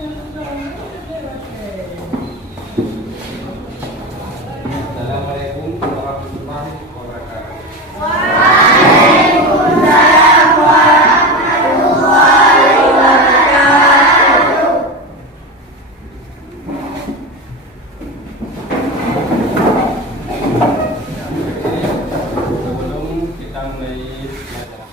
Assalamualaikum warahmatullahi wabarakatuh. Waalaikumsalam warahmatullahi wabarakatuh. Sebelum kita mulai belajar,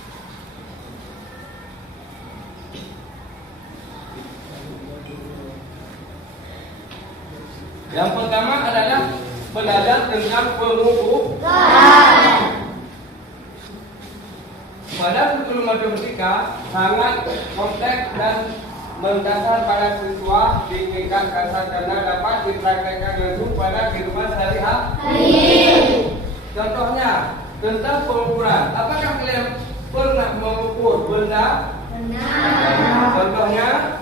yang pertama adalah belajar tentang pengukuran. Pada kurikulum matematika sangat kompleks dan mendasar pada siswa di tingkat dasar karena dapat dipraktekkan langsung pada kehidupan sehari-hari. Contohnya tentang pengukuran. Apakah kalian pernah mengukur benda? Benar. Contohnya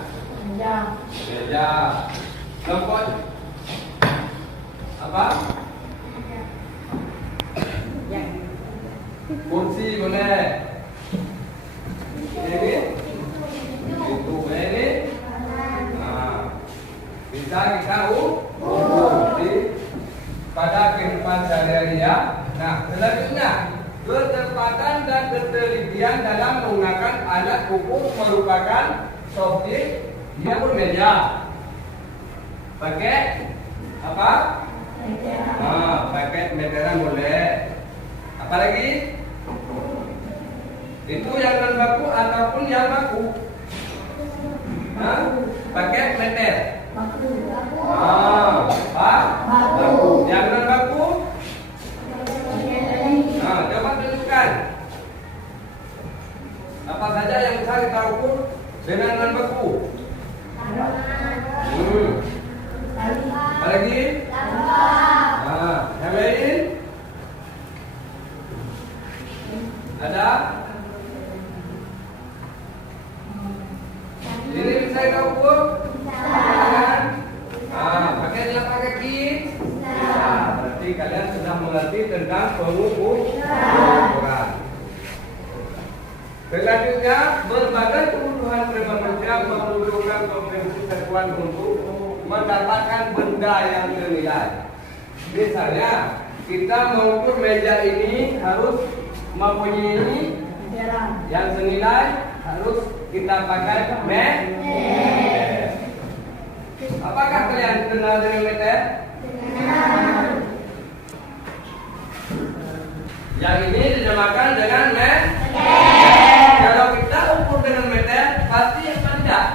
Benar. meja. Contoh apa? Kursi boleh. Ini itu ini. Nah, bisa kita ukur di pada kehidupan sehari-hari ya. Nah, selanjutnya ketepatan dan ketelitian dalam menggunakan alat ukur merupakan subjek dia bermeja. Pakai apa? Pakai meteran boleh. Apalagi itu yang non baku ataupun yang baku. Pakai meter. Baku. Yang non baku. Coba tunjukkan. Apa saja yang bisa kita ukur dengan non baku? Apalagi? Yang lain? Ada? Ini bisa kita ukur? Pakai telapak kaki? Berarti kalian sudah mengerti tentang pengukuran. Selanjutnya, berbagai kebutuhan manusia memerlukan kompetensi satuan untuk mendapatkan benda yang ternilai. Misalnya, kita mengukur meja ini harus mempunyai yang senilai, harus kita pakai meter. Apakah kalian kenal dengan meter? Yang ini dinamakan dengan meter. Kalau kita ukur dengan meter, pasti apa tidak?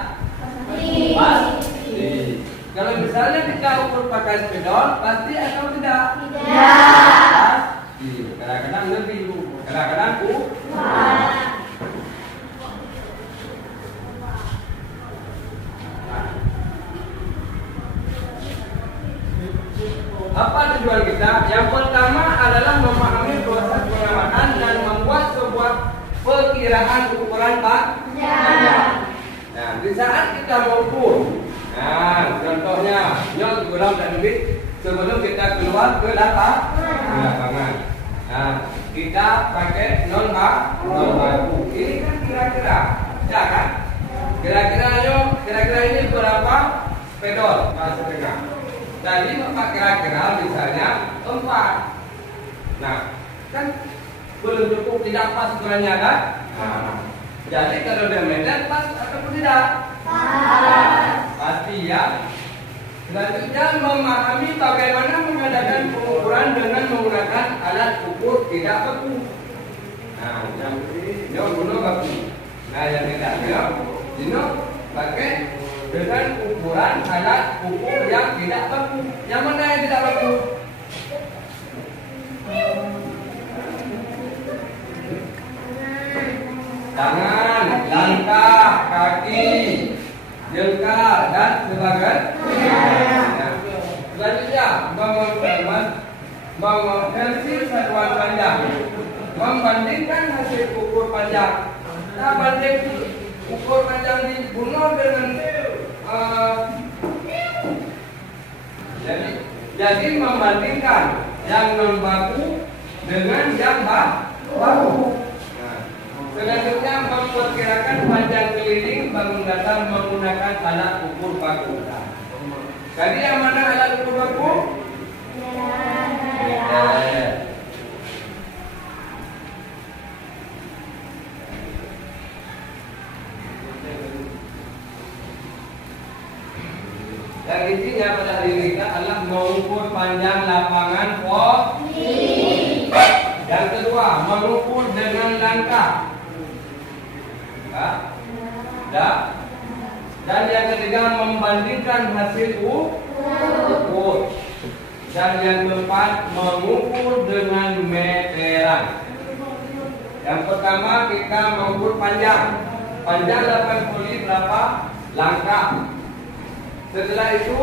Pasti. Kalau misalnya kita ukur pakai spidol, pasti atau tidak? Pasti. Kadang-kadang lebih, kadang-kadang apa tujuan kita? Yang pertama adalah memahami proses pengamatan dan membuat sebuah perkiraan ukuran panjang. Nah, di saat kita mengukur, contohnya nyok kurang dan lebih sebelum kita keluar ke lapangan. Kita pakai non baku. Ini kan kira-kira, ya kan? Kira-kira ini berapa pedol bahasa tengah? Jadi kira-kira misalnya 4. Nah, kan belum cukup, tidak pas ukurannya kan? Jadi kalau dia meter pas ataupun tidak? Pasti ya. Selanjutnya memahami bagaimana mengadakan pengukuran dengan menggunakan alat ukur tidak baku. Yang ini guna baku. Yang tidak ini pakai dengan ukuran alat ukur yang tidak baku. Yang mana yang tidak baku? Tangan, langkah, kaki, jengkal dan sebagainya. Selanjutnya mengonversi satuan panjang, membandingkan hasil ukur panjang. Kita banding ukur panjang di gunung dengan jadi membandingkan yang non baku dengan yang baku. Selanjutnya memperkirakan panjang keliling bangun datang menggunakan alat ukur baku. Tadi yang mana alat ukur baku? Meter. Yang intinya pada hari ini kita adalah mengukur panjang lapangan voli. Yang kedua, mengukur dengan langkah. Dan yang ketiga, membandingkan hasil ukur. Dan yang keempat, mengukur dengan meteran. Yang pertama kita mengukur panjang. Panjang lapangan voli berapa? Langkah. Setelah itu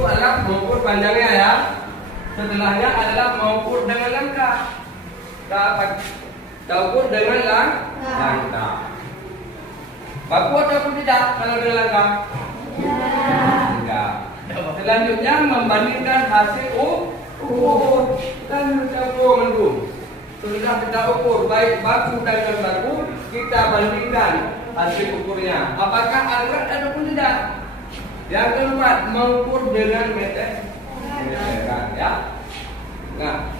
adalah mengukur panjangnya ya. Setelahnya adalah mengukur dengan langkah. Kita ukur dengan langkah. Baku ataupun tidak kalau dengan langkah? Tidak. Selanjutnya membandingkan hasil ukur dan menunggu. Sudah kita ukur baik baku dan baku, kita bandingkan hasil ukurnya. Apakah akurat ataupun tidak? Yang keempat, mengukur dengan meteran ya. Nah,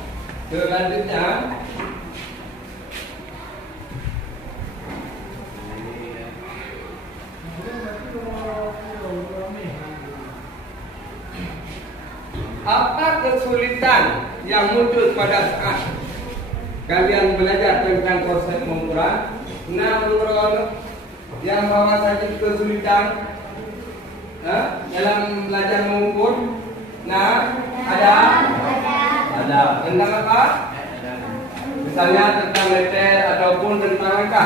selanjutnya apa kesulitan yang muncul pada saat kalian belajar tentang konsep pengukuran? Nah, menurut yang bawa saja kesulitan dalam belajar mengukur. Nah, ada tentang apa? Misalnya tentang meter ataupun tentang angka,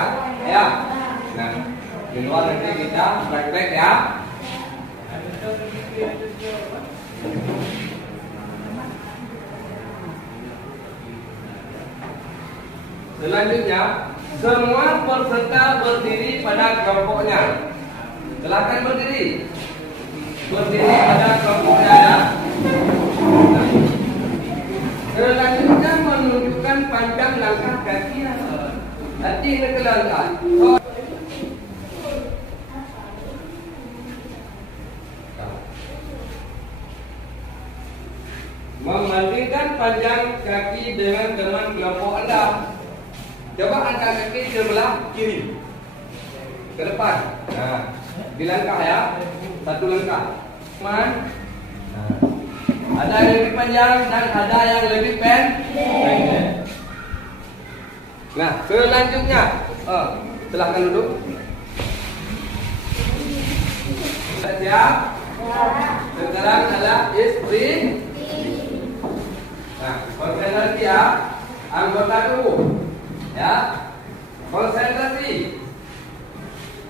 ya. Nah, di luar nanti kita praktek ya. Selanjutnya, semua peserta berdiri pada kelompoknya. Silakan berdiri. Berdiri pada kelompoknya ya. Selanjutnya menunjukkan panjang langkah kaki. Nanti ke langkah. Membandingkan panjang kaki dengan teman kelompok Anda. Coba angkat kaki sebelah kiri ke depan. Nah, di langkah ya, satu langkah. Nah, ada yang lebih panjang dan ada yang lebih pendek. Nah, selanjutnya, silahkan duduk. Siap? Sekarang adalah istri. Nah, konsentrasi ya, anggota tubuh. Ya, konsentrasi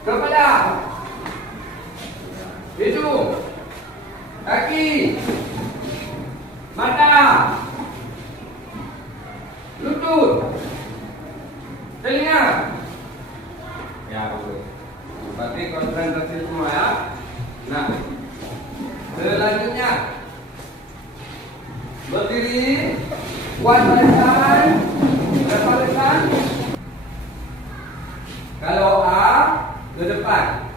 kepala, hidung, kaki, mata, lutut, telinga. Ya, boleh. Berarti konsentrasi semua ya. Nah, selanjutnya berdiri, kuat barisan. Kalau A ke depan,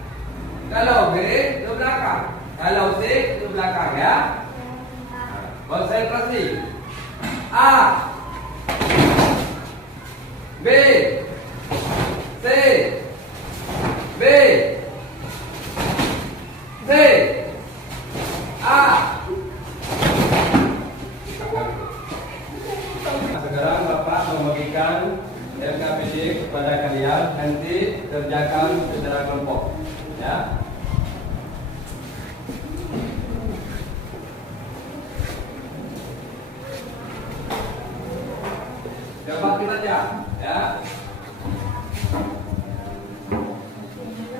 kalau B ke belakang, kalau C ke belakang ya. Konsentrasi. A, B, C, B, C, A. Sekarang Bapak membagikan RKPD kepada kalian, nanti kerjakan secara kelompok ya. Coba kita baca ya.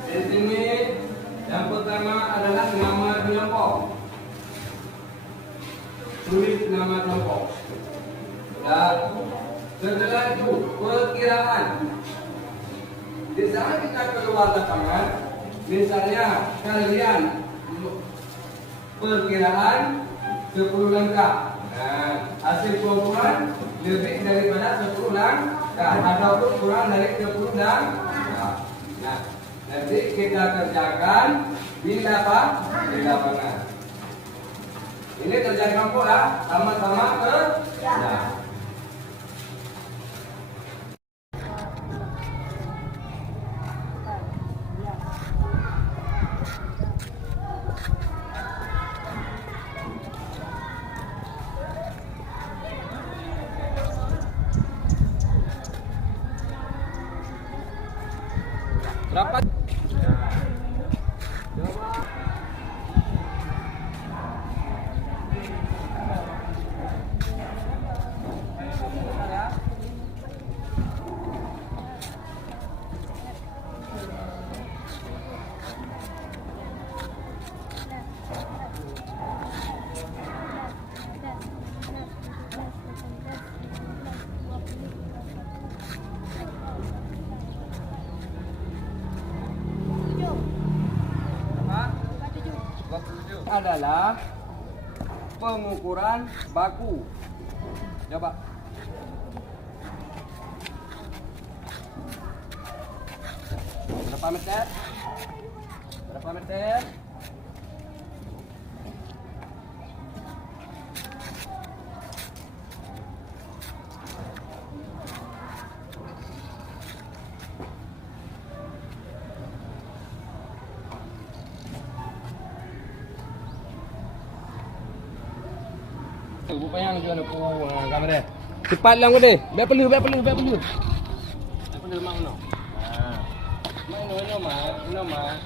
Di sini yang pertama adalah nama kelompok. Tulis nama kelompok. Dan setelah itu perkiraan. Di saat kita keluar lapangan, misalnya kalian perkiraan 10 langkah. Nah, hasil pengukuran lebih daripada 10 langkah ataupun kurang dari 10 langkah. Nah, nanti kita kerjakan di apa? Di lapangan. Ini kerjakan pula sama-sama kerja. Berapa? Adalah pengukuran baku. Coba. Berapa meter? Berapa meter? Rupanya nak kamera. Cepat lang ko deh. Biar perlu mak no. Mak no mak.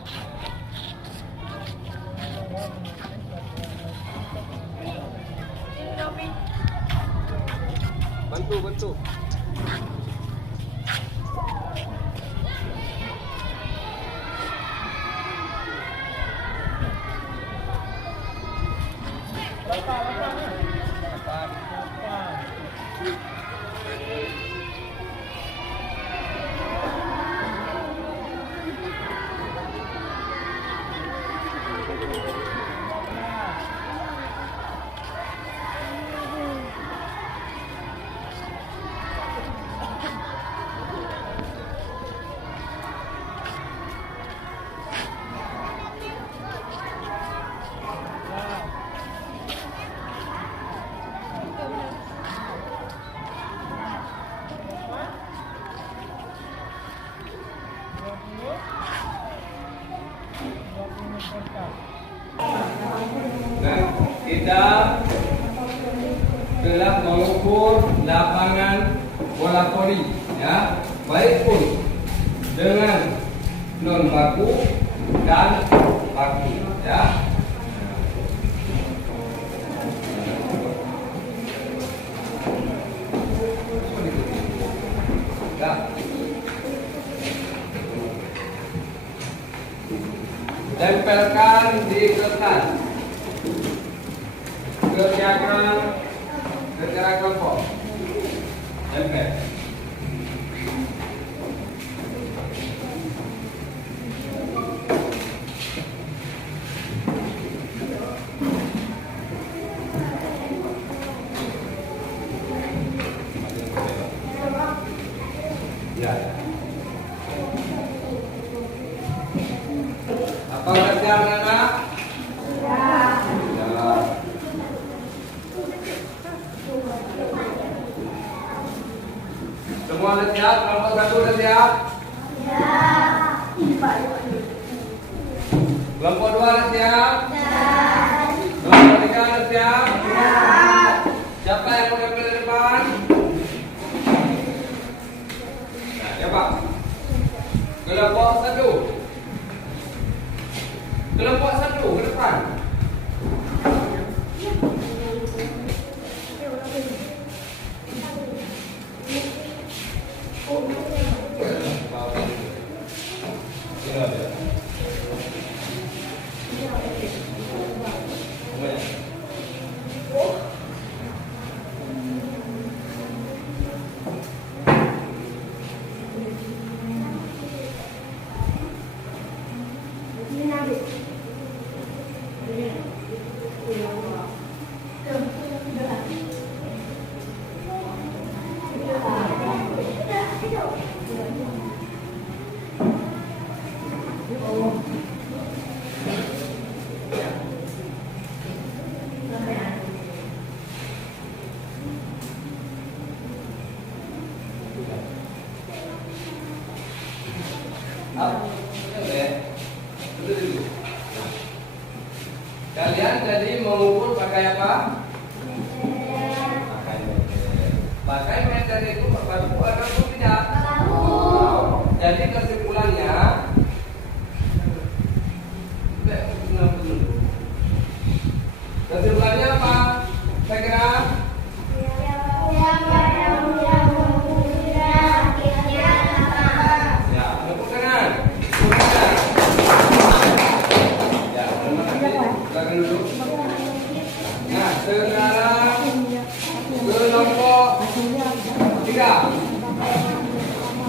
Bantu. Nah, kita telah mengukur lapangan bola voli, ya, baik pun dengan non baku dan baku, ya. Ya. Tempelkan di kertas. Kerja kelompok. Tempel. Ya. Apa kerja anak? Semua sudah siap? Kelompok satu sudah siap? Ya. Kelompok dua sudah siap? Ya. Kelompok tiga sudah siap? Ya. Siapa yang mau tampil di depan? Nah, ya Pak. Kelompok satu. Kelompok satu ke depan. Itu dulu. Nah. Kalian tadi mengukur pakai apa? Pakai meter. Pakai meter itu baku ataupun tidak? Jadi kesimpulannya, kesimpulannya apa? Saya kira. Ya, tepuk tangan. Ya, terima kasih. Silakan duduk. Nah, sekarang kelompok 3.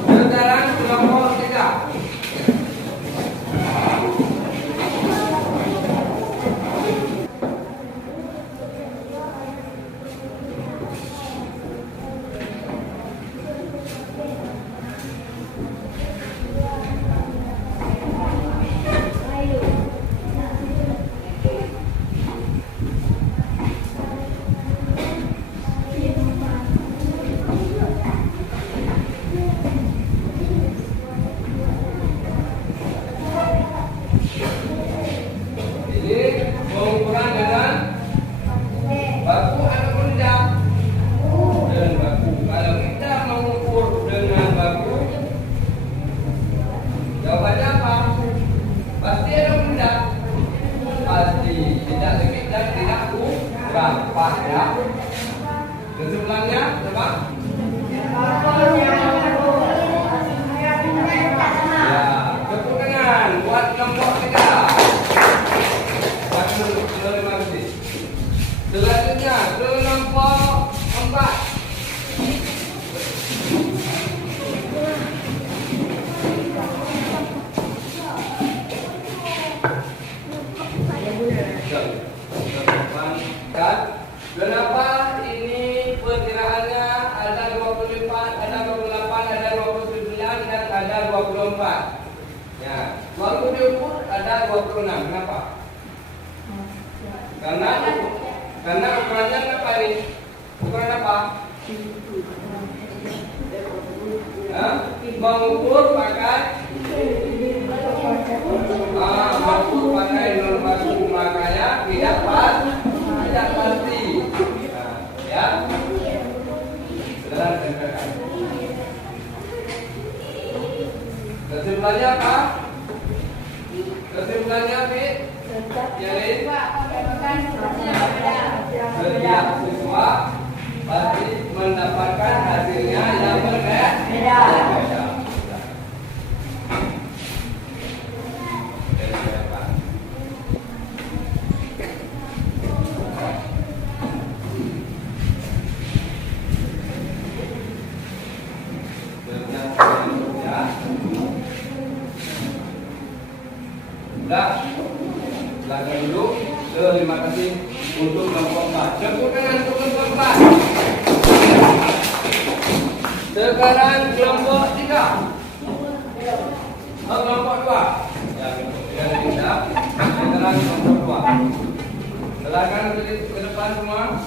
Sekarang kelompok 3. Kesimpulannya coba. Ya, tepuk tangan buat kelompok 3. Terima kasih. Selanjutnya kelompok 4. Kenapa ini perkiraannya ada 24, ada 28, ada 29 dan ada 24? Ya, waktu diukur ada 26. Kenapa? Karena ukurannya apa ini? Ukuran apa? Mengukur pakai mengukur pakai norma suku, makanya tidak pasti. Ya, sekarang tempelkan. Kesimpulannya apa? Kesimpulannya Fit? Jadi setiap siswa pasti mendapatkan hasilnya yang berbeda. Sudah, silakan dulu. Terima kasih untuk kelompok 4. Tepuk tangan untuk kelompok 4. Sekarang kelompok 3. Kelompok 2. Ya, tidak bisa. Sekarang kelompok 2. Silakan ke depan semua.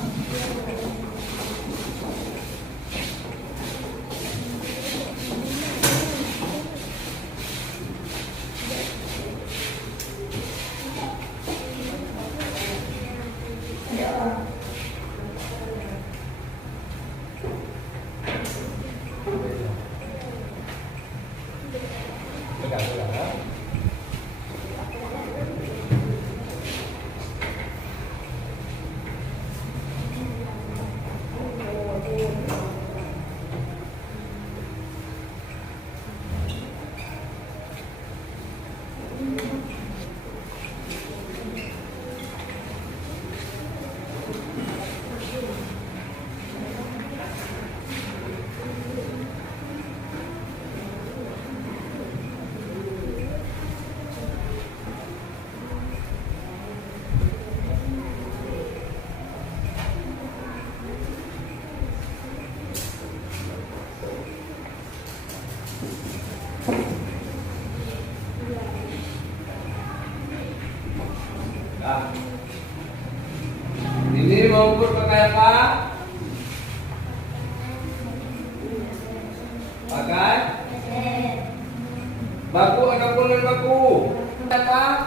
Nah, ini mau ukur pakai apa? Pakai baku ataupun non baku? Apa?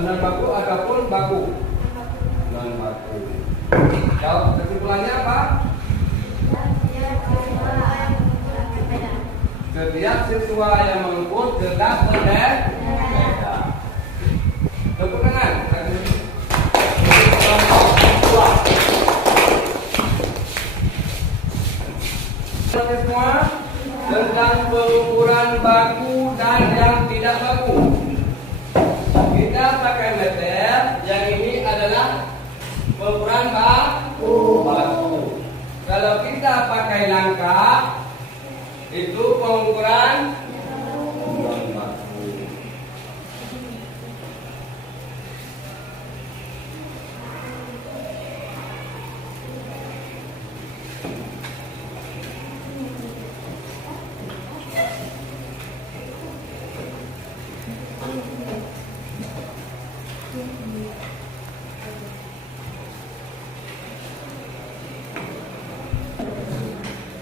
non baku ataupun baku? Non baku. Jawab kesimpulannya apa? Setiap siswa yang mengukur tetap berbeda. Tepuk tangan. Semua tentang pengukuran baku dan yang tidak baku. Kita pakai meter. Yang ini adalah pengukuran baku. Kalau kita pakai langkah, itu pengukuran non baku.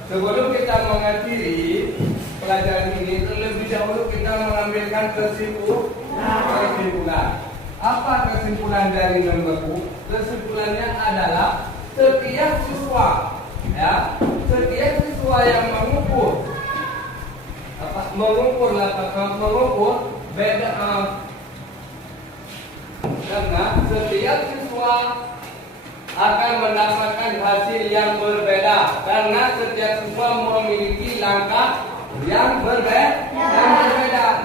Sebelum kita mengakhiri pelajaran ini, terlebih dahulu kita mengambilkan kesimpulan. Apa kesimpulan dari non baku? Kesimpulannya adalah setiap siswa, setiap siswa yang mengukur beda, karena setiap siswa akan mendapatkan hasil yang berbeda karena setiap siswa memiliki langkah yang berbeda.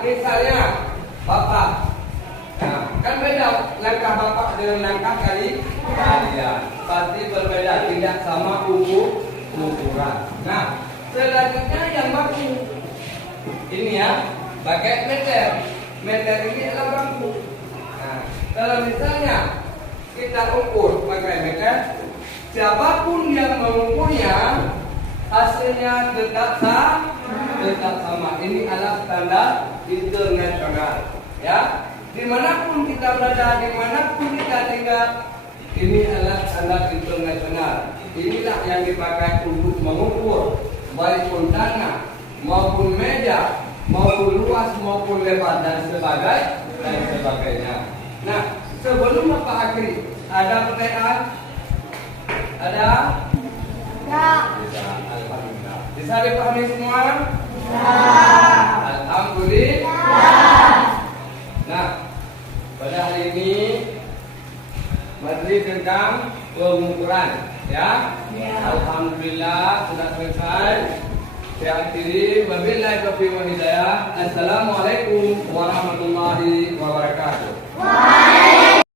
Misalnya Bapak, kan beda langkah Bapak dengan langkah kalian, pasti berbeda, tidak sama ukuran. Nah, selanjutnya yang baku ini pakai meter. Meter ini adalah baku. Nah, kalau misalnya kita ukur pakai meter, siapapun yang mengukurnya hasilnya tetap sama. Ini adalah standar internasional, ya. Dimanapun kita berada, dimanapun kita tinggal, ini adalah standar internasional. Inilah yang dipakai untuk mengukur baik pun tanah maupun meja, maupun luas maupun lebar dan sebagainya. Nah, sebelum Bapak akhiri, ada pertanyaan? Ada? Ya. Alhamdulillah. Bisa dipahami semua? Ya. Alhamdulillah. Nah, pada hari ini materi tentang pengukuran, ya. Alhamdulillah sudah selesai. Saya akhiri, wabillahi taufiq wal hidayah. Assalamualaikum warahmatullahi wabarakatuh.